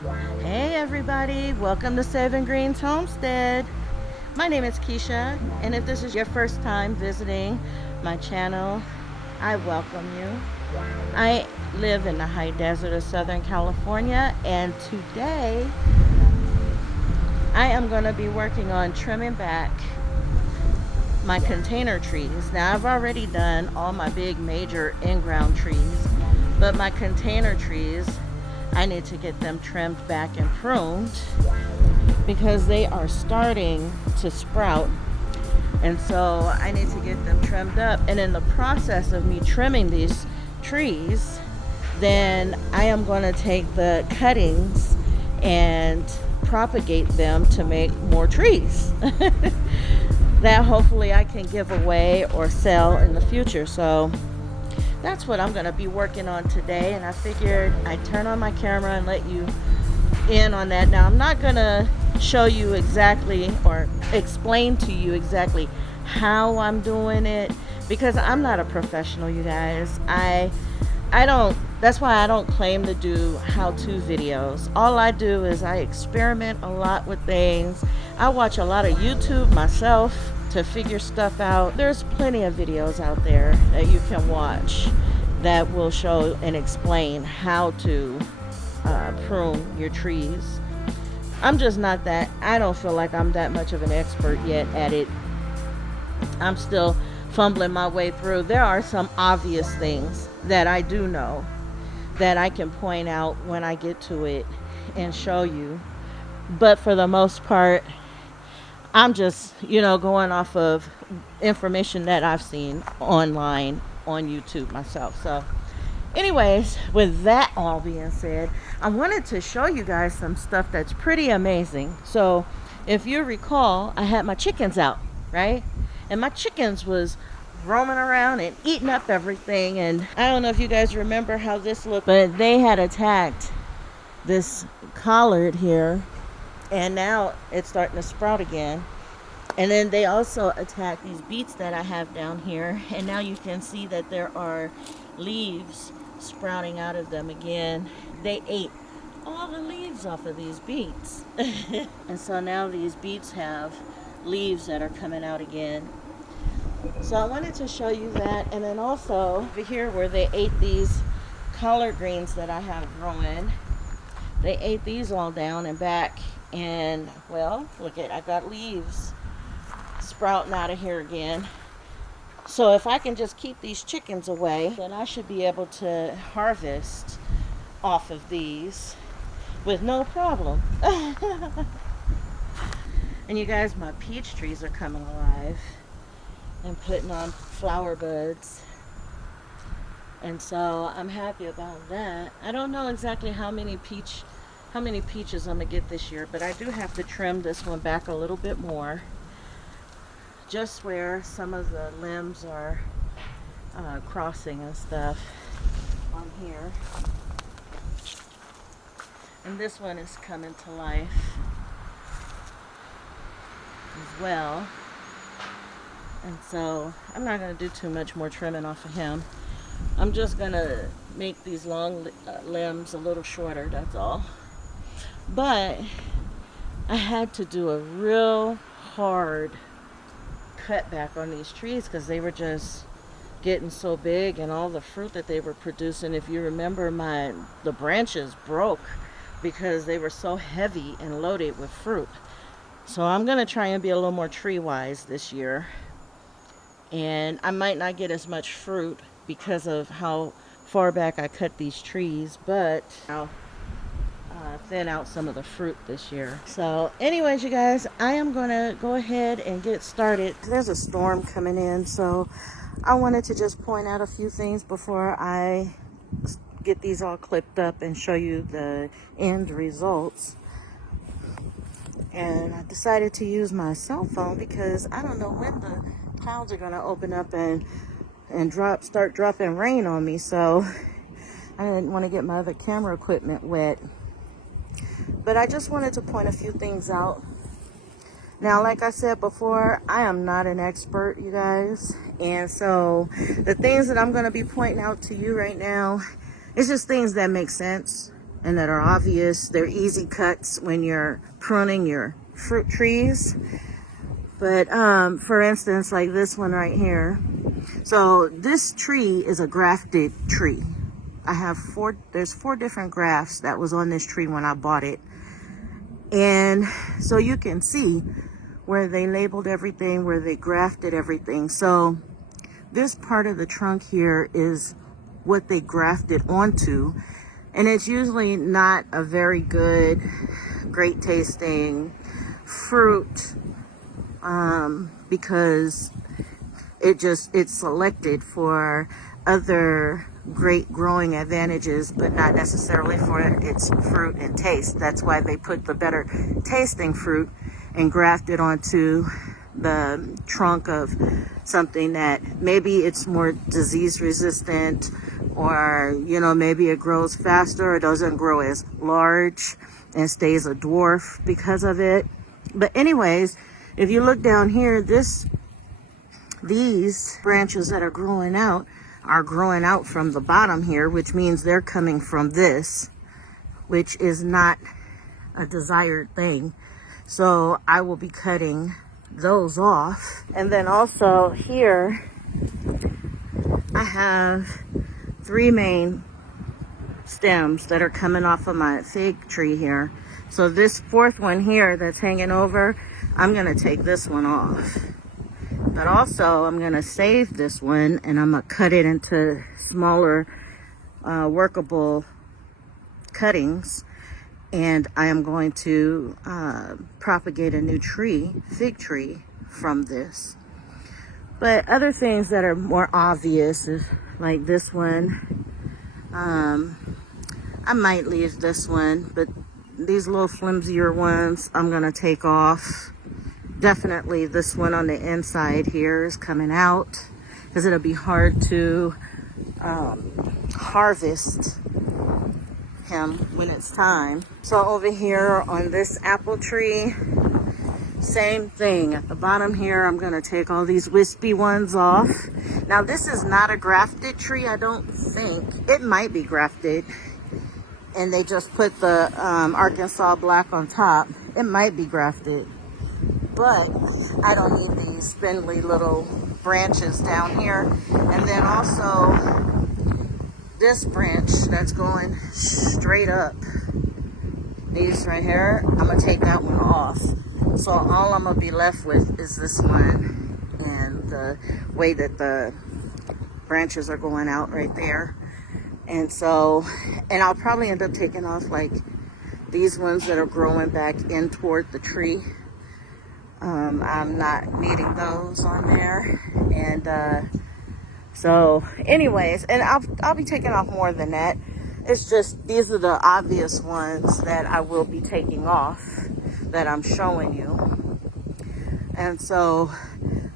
Hey everybody, welcome to Seven Greens Homestead. My name is Keisha, and if this is your first time visiting my channel, I welcome you. I live in the high desert of Southern California, and today I am going to be working on trimming back my container trees. Now I've already done all my big major in-ground trees, but my container trees, I need to get them trimmed back and pruned because they are starting to sprout, and so I need to get them trimmed up. And in the process of me trimming these trees, then I am going to take the cuttings and propagate them to make more trees that hopefully I can give away or sell in the future. So that's what I'm going to be working on today, and I figured I'd turn on my camera and let you in on that. Now I'm not going to show you exactly or explain to you exactly how I'm doing it because I'm not a professional, you guys. I don't, that's why I don't claim to do how-to videos. All I do is I experiment a lot with things. I watch a lot of YouTube myself to figure stuff out. There's plenty of videos out there that you can watch that will show and explain how to prune your trees. I'm just not that, I don't feel like I'm that much of an expert yet at it. I'm still fumbling my way through. There are some obvious things that I do know that I can point out when I get to it and show you. But for the most part, I'm just, going off of information that I've seen online on YouTube myself. So anyways, with that all being said, I wanted to show you guys some stuff that's pretty amazing. So if you recall, I had my chickens out, right? And my chickens was roaming around and eating up everything. And I don't know if you guys remember how this looked, but they had attacked this collard here, and now it's starting to sprout again. And then they also attacked these beets that I have down here, and now you can see that there are leaves sprouting out of them again. They ate all the leaves off of these beets. And so now these beets have leaves that are coming out again. So I wanted to show you that. And then also over here where they ate these collard greens that I have growing, they ate these all down and back. And well, look at, I got leaves sprouting out of here again. So if I can just keep these chickens away, then I should be able to harvest off of these with no problem. And you guys, my peach trees are coming alive and putting on flower buds. And so I'm happy about that. I don't know exactly how many peaches I'm gonna get this year, but I do have to trim this one back a little bit more, just where some of the limbs are crossing and stuff on here. And this one is coming to life as well. And so I'm not going to do too much more trimming off of him. I'm just going to make these long limbs a little shorter, that's all. But I had to do a real hard cut back on these trees because they were just getting so big, and all the fruit that they were producing, if you remember, the branches broke because they were so heavy and loaded with fruit. So I'm going to try and be a little more tree wise this year, and I might not get as much fruit because of how far back I cut these trees, but I'll thin out some of the fruit this year. So anyways, you guys, I am going to go ahead and get started. There's a storm coming in, so I wanted to just point out a few things before I get these all clipped up and show you the end results. And I decided to use my cell phone because I don't know when the clouds are going to open up and start dropping rain on me, so I didn't want to get my other camera equipment wet. But I just wanted to point a few things out. Now, like I said before, I am not an expert, you guys. And so the things that I'm going to be pointing out to you right now, it's just things that make sense and that are obvious. They're easy cuts when you're pruning your fruit trees. But for instance, like this one right here. So this tree is a grafted tree. I have there's four different grafts that was on this tree when I bought it. And so you can see where they labeled everything, where they grafted everything. So this part of the trunk here is what they grafted onto. And it's usually not a very good, great tasting fruit, because it's selected for other great growing advantages, but not necessarily for its fruit and taste. That's why they put the better tasting fruit and graft it onto the trunk of something that maybe it's more disease resistant, or maybe it grows faster or doesn't grow as large and stays a dwarf because of it. But anyways, if you look down here, these branches that are growing out from the bottom here, which means they're coming from this, which is not a desired thing. So I will be cutting those off. And then also here, I have 3 main stems that are coming off of my fig tree here. So this 4th one here that's hanging over, I'm gonna take this one off. But also I'm gonna save this one, and I'm gonna cut it into smaller workable cuttings, and I am going to propagate a new fig tree from this. But other things that are more obvious is like this one. I might leave this one, but these little flimsier ones I'm gonna take off. Definitely this one on the inside here is coming out, because it'll be hard to harvest him when it's time. So over here on this apple tree, same thing. At the bottom here, I'm gonna take all these wispy ones off. Now this is not a grafted tree, I don't think. It might be grafted, and they just put the Arkansas black on top. It might be grafted, but I don't need these spindly little branches down here. And then also this branch that's going straight up, these right here, I'm gonna take that one off. So all I'm gonna be left with is this one, and the way that the branches are going out right there. And so, and I'll probably end up taking off like these ones that are growing back in toward the tree. I'm not needing those on there. And so anyways, and I'll be taking off more than that. It's just, these are the obvious ones that I will be taking off that I'm showing you. And so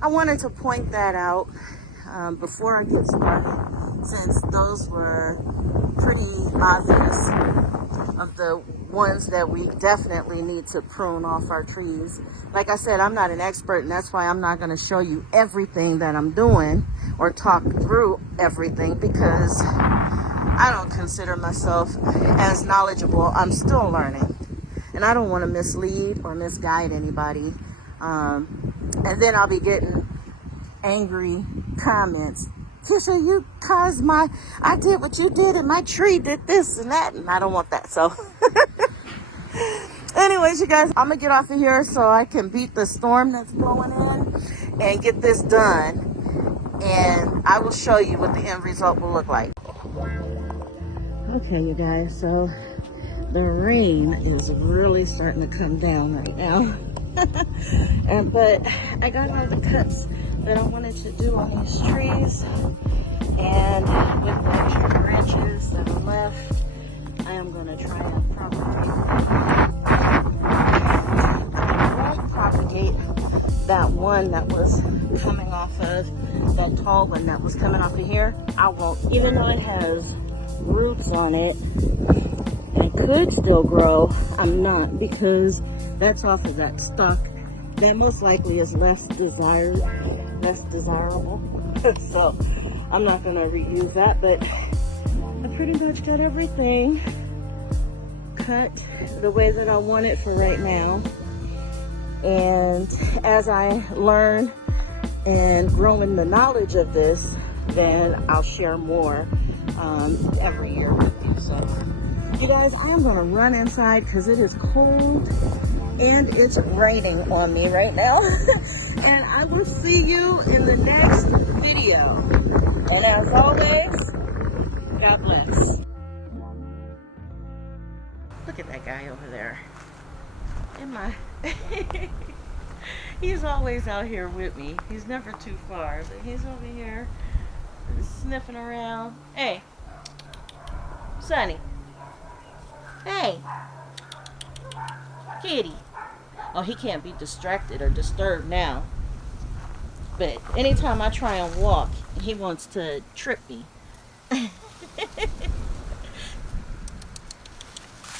I wanted to point that out before I get started, since those were pretty obvious of the ones that we definitely need to prune off our trees. Like I said, I'm not an expert, and that's why I'm not going to show you everything that I'm doing or talk through everything, because I don't consider myself as knowledgeable. I'm still learning, and I don't want to mislead or misguide anybody. And then I'll be getting angry comments. Kisha, you caused I did what you did, and my tree did this and that, and I don't want that. So anyways, you guys, I'm gonna get off of here so I can beat the storm that's blowing in and get this done, and I will show you what the end result will look like. Okay, you guys, so the rain is really starting to come down right now. But I got all the cuts that I wanted to do on these trees, and with the extra branches that are left, I am going to try and propagate that one that was coming off of, that tall one that was coming off of here. I won't, even though it has roots on it and it could still grow, I'm not, because that's off of that stock that most likely is less desirable. So I'm not going to reuse that, but I pretty much got everything cut the way that I want it for right now. And as I learn and grow in the knowledge of this, then I'll share more every year with you. So you guys, I'm gonna run inside because it is cold and it's raining on me right now. And I will see you in the next video. And as always, God bless. Look at that guy over there. He's always out here with me. He's never too far, but he's over here sniffing around. Hey, Sonny. Hey, kitty. Oh, he can't be distracted or disturbed now. But anytime I try and walk, he wants to trip me.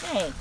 Hey.